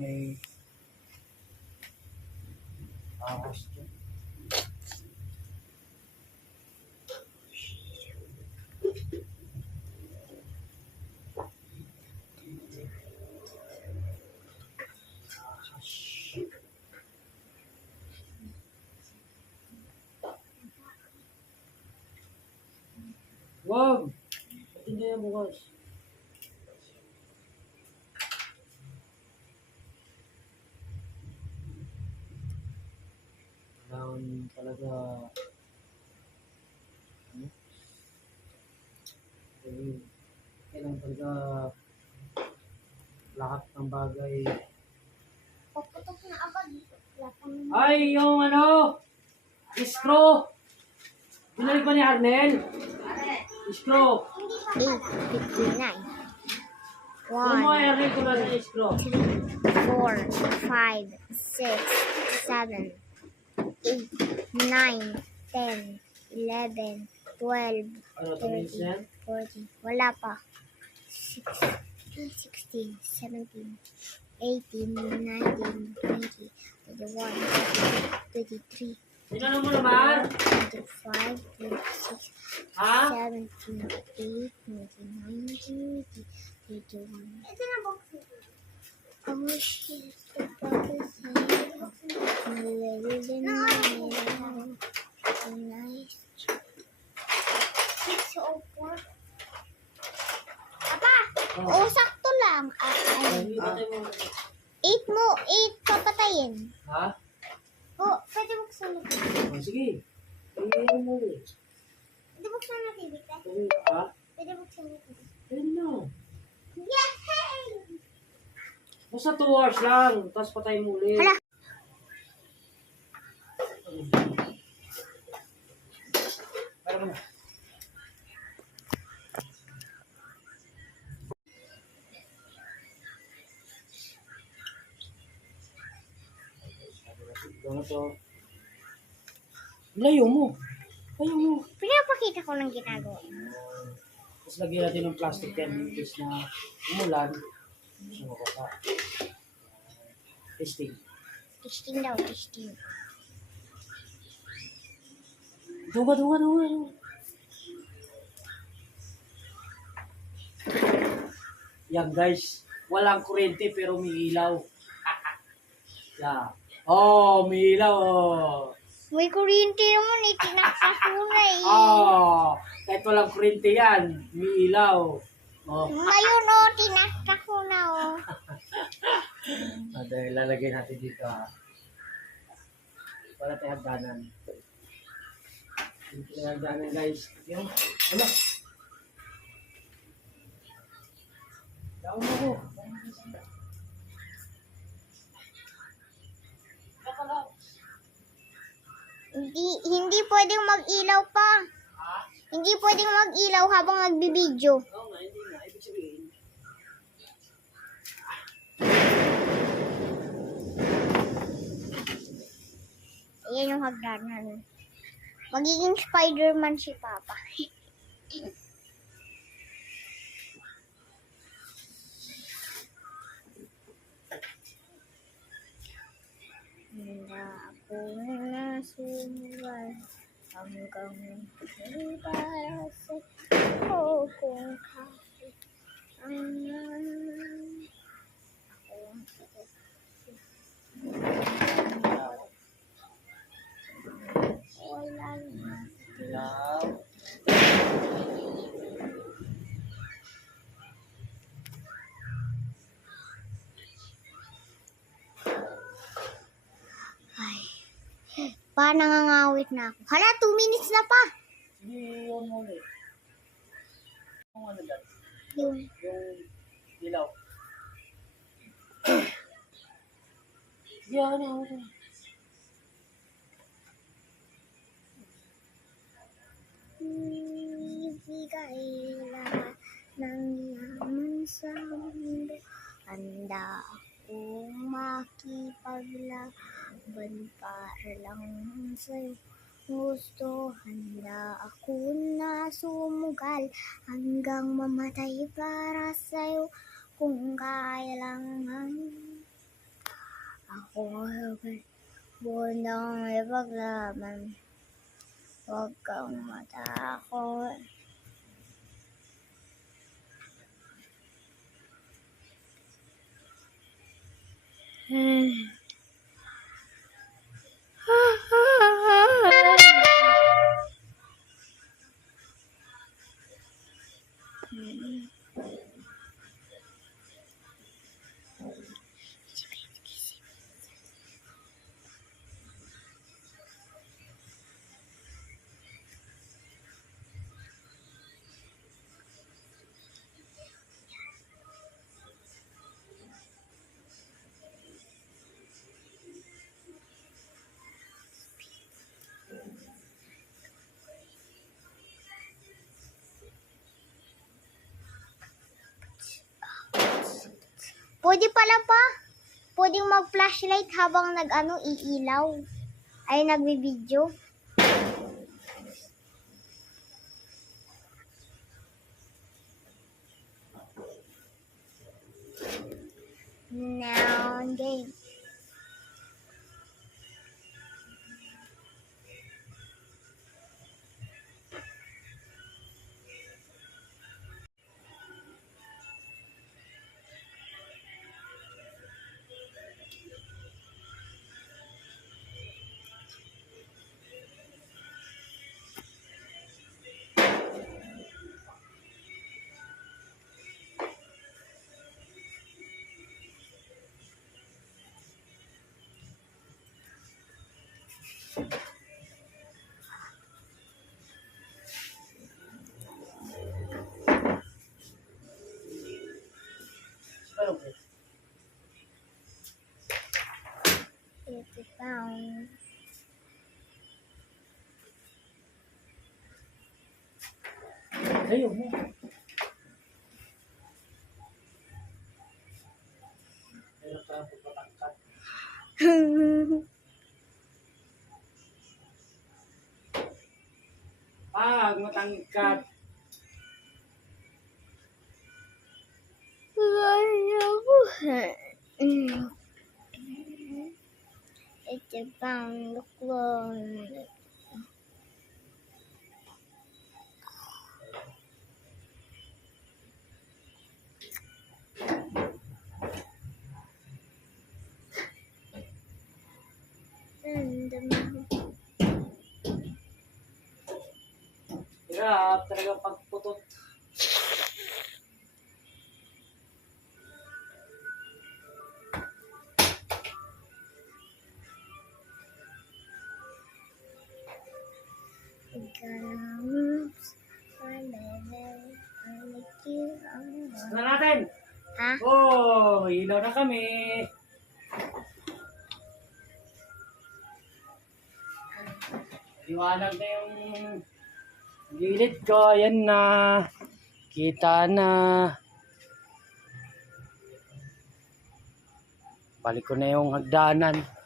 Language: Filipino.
may ahas dyan. Wag! Ba't hindi yan bukas? Kailangan talaga ano? Eh, kailangan talaga lahat ng bagay Paputok na. Wala pang... Ay, yung ano, iskro. Binalik ba ni Arnel? Iskro. 8.59. Ano mo ay Arnel kung nasa iskro? 4, 5, 6, 7, 8, eight, nine, ten, eleven, twelve, thirteen, fourteen. Wala pa. Six, sixteen, seventeen, eighteen, nineteen, twenty, twenty-one, twenty-three. Tingnan mo naman. 25, 26, 17, 18, 19, 20, 21. Ito na box. Oh shit. Nice. 604. Papa! Oh, sakto lang. Ah, ay, mo. 8 mo, 8 papatayin. Ha? Oh, pwede buksan na. Oh, sige. Iyan mo. Pwede buksan ka? Sabi, Ha? Pwede buksan TV. Pwede na. Yay! Basta 2 hours lang. Tapos patay mo ulit. Hala. Mo. Layo mo. Layo mo. Pinapakita ko ng ginagawa. Tapos lagyan natin ng plastic yan in case na umulan. Sumuko ka. Testing. Testing daw, testing. Duga, duga, duga. duga. Yan guys, walang kuryente pero may ilaw. yeah. Oh, may ilaw. Oh. May kuryente naman eh, tinaksa ko na eh. oh, kahit walang kuryente yan, may ilaw. Oh. Ngayon oh, tinaksa ko na oh. Ah, dahil lalagay natin dito ha. Wala tayong hagdanan. Dito tayong hagdanan guys. Yung, ano? Daon mo ko. Hindi, hindi pwedeng mag-ilaw pa. Ha? Hindi pwedeng mag-ilaw habang nagbibideo. Oo nga, hindi Ayan yung hagdanan. Magiging Spider-Man si Papa. Handa ako na sumugal hanggang hindi para sa ko kung kahit ang ako wala na. Ilaw. Ay. Pa, nangangawit na ako. Hala, 2 minutes na pa. Sige, yun mo ulit. Yung ano dyan? Yun. Yung ilaw. Sige, ano, ano. Ibigay lahat ng yaman sa mundo. Handa akong makipaglaban para lang sa'yo. Gusto, handa ako na sumugal hanggang mamatay para sa'yo. Kung kailangan Ako buwan akong ipaglaban. Huwag kang matakot. হ্যাঁ। Pwede pala pa. Pwedeng mag-flashlight habang nag-ano, iilaw. Ay, nagbi-video. Pero, Ito down. kayo mo. Meron ka pagpatangkat. Pag 生吉。我也不狠，嗯，一直帮你过。Hirap talaga pagputot. Na natin. Ha? Oh, ilaw na kami. Liwanag na yung gilid ko. Ayan na. Kita na. Balik ko na yung hagdanan.